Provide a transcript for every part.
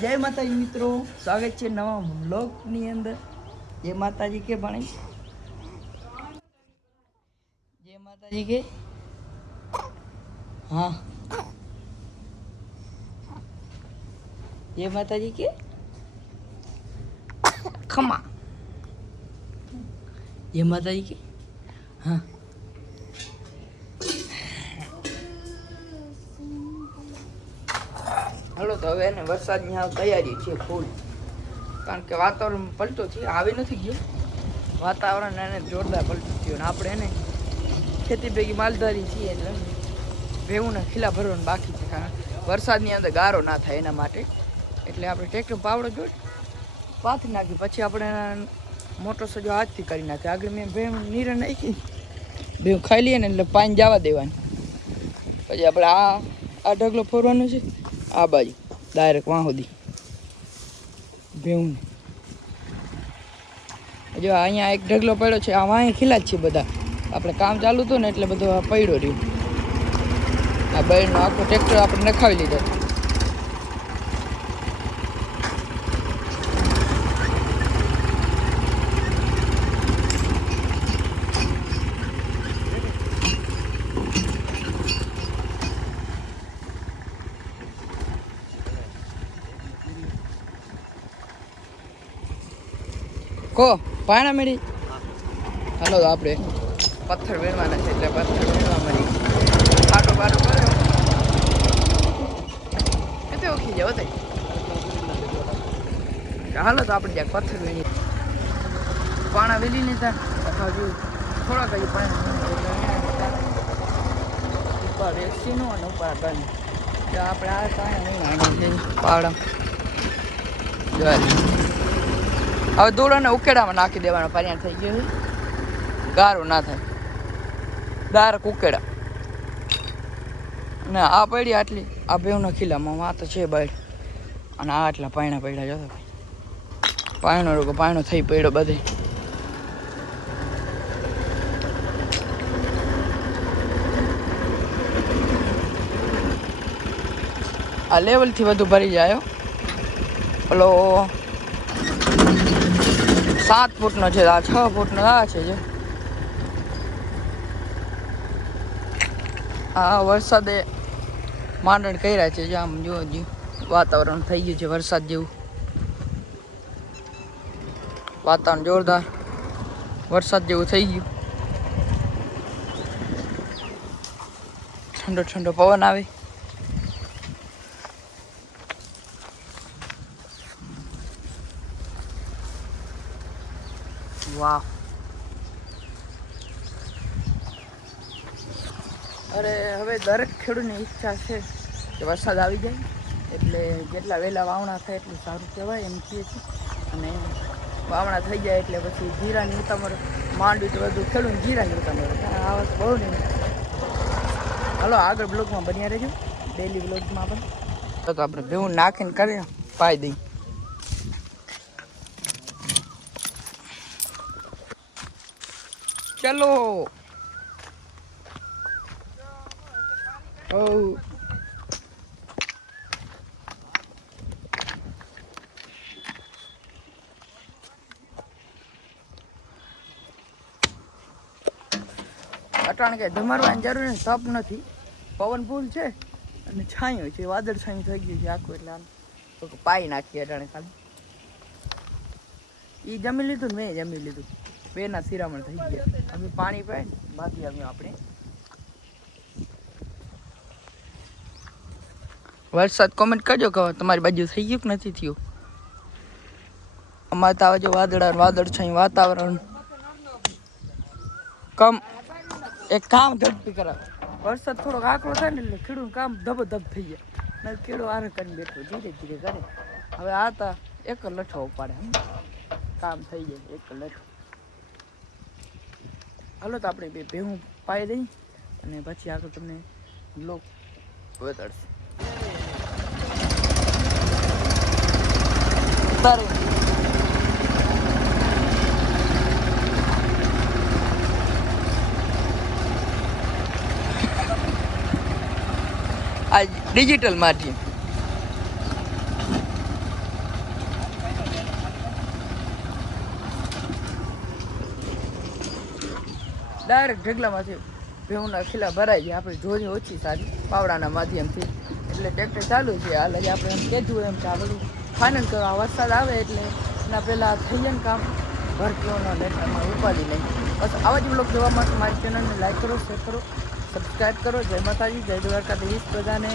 જય માતાજી મિત્રો, સ્વાગત છે નવા વ્લોગની અંદર. જય માતાજી કે ભણી, જય માતાજી કે હા, જય માતાજી કે ખમા, જય માતાજી કે હા. હાલો તો હવે એને વરસાદની હાવ તૈયારી છે ફૂલ, કારણ કે વાતાવરણ પલટો છે, આવી નથી ગયો વાતાવરણ, એને જોરદાર પલટો થયો. અને આપણે એને ખેતી ભેગી માલધારી છીએ એટલે ભેહુંના ખીલા ભરવાનું બાકી છે, કારણ વરસાદની અંદર ગારો ના થાય એના માટે. એટલે આપણે ટ્રેક્ટર પાવડો જોઈ પાથી નાખી, પછી આપણે મોટર સજો હાથથી કરી નાખી. આગળ મેં ભેહું નીરે નાખી, ભેહું ખાઈ લઈએ ને એટલે પાણી જવા દેવાની. પછી આપણે આ ઢગલો ફોરવાનો છે, આ બાજુ ડાયરેક્ટ વાં સુધી ભેહું. જો અહીંયા એક ઢગલો પડ્યો છે, આ વાંહી ખીલા જ છે બધા. આપણે કામ ચાલુ હતું ને એટલે બધું આ પડ્યો રહ્યું. આ બળનો આખો ટ્રેક્ટર આપણે નખાવી લીધો. કો પાણા મેળી. હાલો આપણે પથ્થર વેણવાના છે, એટલે પથ્થર વેણવા મળી પાટો પાટો કરે કેતે ઓળખી જાવ તે. હાલો તો આપણે જ્યાં પથ્થર વેણી પાણા વેલી લીધા, હજુ થોડાક હજુ પાણી ઉપર એસીનું અને ઉપર બંધ. તો આપણે આ પાણી વેણવાનું છે પાવડા. હવે દોડાને ઉકેડામાં નાખી દેવાના, પાણી થઈ ગયો છે, ગારો ના થાય, ડાયરેક્ટ ઉકેડા. ને આ પડી આટલી આ બેવના ખીલામાં આ તો છે બાઈડ, અને આ આટલા પાયણા પડ્યા જતો પાયણો રોકો પાયણો થઈ પડ્યો બધે. આ લેવલથી વધુ ભરી જાય. પેલો 7 ફૂટનો છે, આ 6 ફૂટનો આ છે. જો આ વરસાદે માંડણ કર્યા છે, આમ જો વાતાવરણ થઈ ગયું છે વરસાદ જેવું. વાતાવરણ જોરદાર વરસાદ જેવું થઈ ગયું. ઠંડો ઠંડો પવન આવે. વાહ, અરે હવે દરેક ખેડૂતની ઈચ્છા છે કે વરસાદ આવી જાય એટલે જેટલા વહેલા વાવણા થાય એટલું સારું કહેવાય એમ કહીએ છીએ. અને વાવણા થઈ જાય એટલે પછી જીરાની ઉતામળ માંડવી તો બધું ખેડૂત જીરાની ઉતામળ આ વસ્તુ બહુ નહીં. હાલો આગળ બ્લોગમાં બન્યા રહેજો, ડેલી બ્લોગમાં પણ. તો આપણે ભેહું નાખીને કરીએ પાઈ દઈ. ચલો અટાણ કે ધમારવાની જરૂર નથી, તપ નથી, પવન ફૂલ છે અને છાંયો છે, વાદળ છાંયું થઈ ગયું છે આખું. એટલે આમ તો પાઈ નાખીએ અટાણે ખાલી. એ જમી લીધું ને મેં જમી લીધું, બેના શિરામણ થઈ ગયા. અમે પાણી પાય ને બાકી અમે આપણે વરસાદ કોમેન્ટ કરજો કે તમારી બાજુ થઈ ગયું કે નથી થયું. અમારે તો આવે જો વાદળ છે વાતાવરણ કમ એક કામ ઝડપી કરાવે. વરસાદ થોડોક આકરો થાય ને એટલે ખેડૂત કામ ધબધબ થઈ જાય. ને ખેડૂત આરે કરીને બેઠો ધીરે ધીરે કરે. હવે આ તા એક લઠો ઉપાડે, કામ થઈ જાય એક લઠો. હાલો તો આપણે બે ભેહું પાઈ દઈ અને પછી આગળ તમને બ્લોગ બતાડશે. આ ડિજિટલ માધ્યમ ડાયરેક્ટ ઢગલામાંથી ભેહુંના ખીલા ભરાઈ જાય. આપણે જોરી ઓછી સારી પાવડાના માધ્યમથી એટલે ટ્રેક્ટર ચાલુ છે હાલ. જ આપણે એમ કીધું એમ કે આ બધું ફાઇનલ કરવા વરસાદ આવે એટલે એના પહેલાં થઈ જાય ને કામ ભરતીઓના લેટરમાં ઉપાડી લઈ. બસ આવા જ બ્લોગ જોવા માટે મારી ચેનલને લાઈક કરો, શેર કરો, સબસ્ક્રાઈબ કરો. જય માતાજી, જય દ્વારકાધીશ બધાને.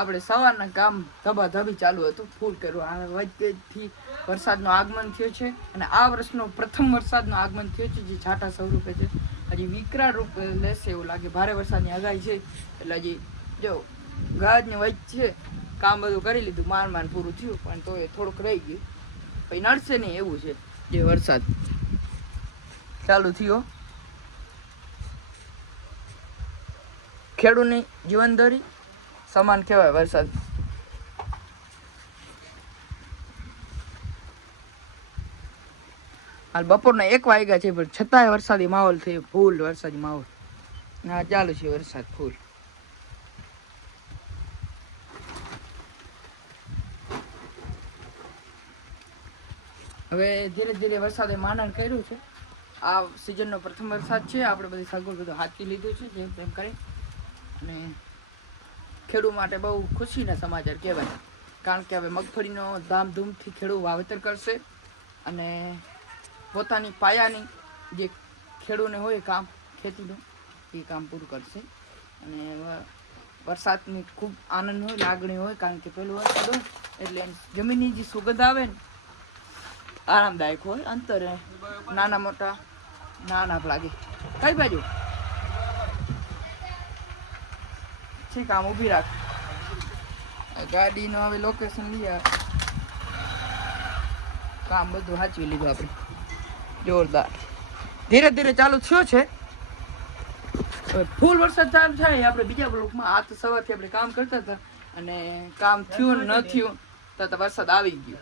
આપણે સવારના કામ ધબાધબી ચાલુ હતું, ફૂલ કર્યું. આ વચ્ચેથી વરસાદનું આગમન થયું છે અને આ વર્ષનો પ્રથમ વરસાદનું આગમન થયું છે જે છાંટા સ્વરૂપે છે. હજી વિકરાળ રૂપ લેશે એવું લાગે. ભારે વરસાદની આગાહી છે એટલે હજી જો ગાજની વચ્ચે કામ બધું કરી લીધું, માન પૂરું થયું પણ તો એ થોડુંક રહી ગયું. પછી નડશે નહીં એવું છે જે વરસાદ ચાલુ થયો. ખેડૂતની જીવનધરી સમાન કહેવાય વરસાદ. હાલ બપોરના 1 વાગ્યા છે પણ છતાંય વરસાદી માહોલ થયો, ફૂલ વરસાદી માહોલ. હા ચાલુ છે વરસાદ ફૂલ. હવે ધીરે ધીરે વરસાદે માનણ કર્યું છે. આ સિઝનનો પ્રથમ વરસાદ છે. આપણે બધી સગવડ બધું હાથથી લીધું છે જેમ તેમ કરી. અને ખેડૂત માટે બહુ ખુશીના સમાચાર કહેવાય, કારણ કે હવે મગફળીનો ધામધૂમથી ખેડૂત વાવેતર કરશે અને પોતાની પાયાની જે ખેડૂતને હોય કામ ખેતીનું એ કામ પૂરું કરશે. અને વરસાદની ખૂબ આનંદ હોય, લાગણી હોય, કારણ કે પહેલું વરસાદ હોય એટલે જમીનની જે સુગંધ આવે ને આરામદાયક હોય. અંતરે નાના મોટા નાના લાગે. કઈ બાજુ ઠીક આમ ઊભી રાખ. ગાડીનું હવે લોકેશન લઈએ. કામ બધું સાચવી લીધું આપણે જોરદાર. ધીરે ધીરે ચાલુ થયો છે. ફૂલ વરસાદ ચાલુ થાય આપણે બીજા બ્લોકમાં. આ તો સવારથી આપણે કામ કરતા હતા અને કામ થયું ન થયું તો વરસાદ આવી ગયો.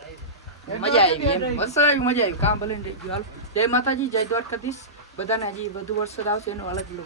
મજા આવી એમ. વરસાદ આવી મજા આવી. કામ ભલે રહી ગયું. હાલ જય માતાજી, જય દ્વારકાધીશ બધાને. હજી વધુ વરસાદ આવશે એનું અલગ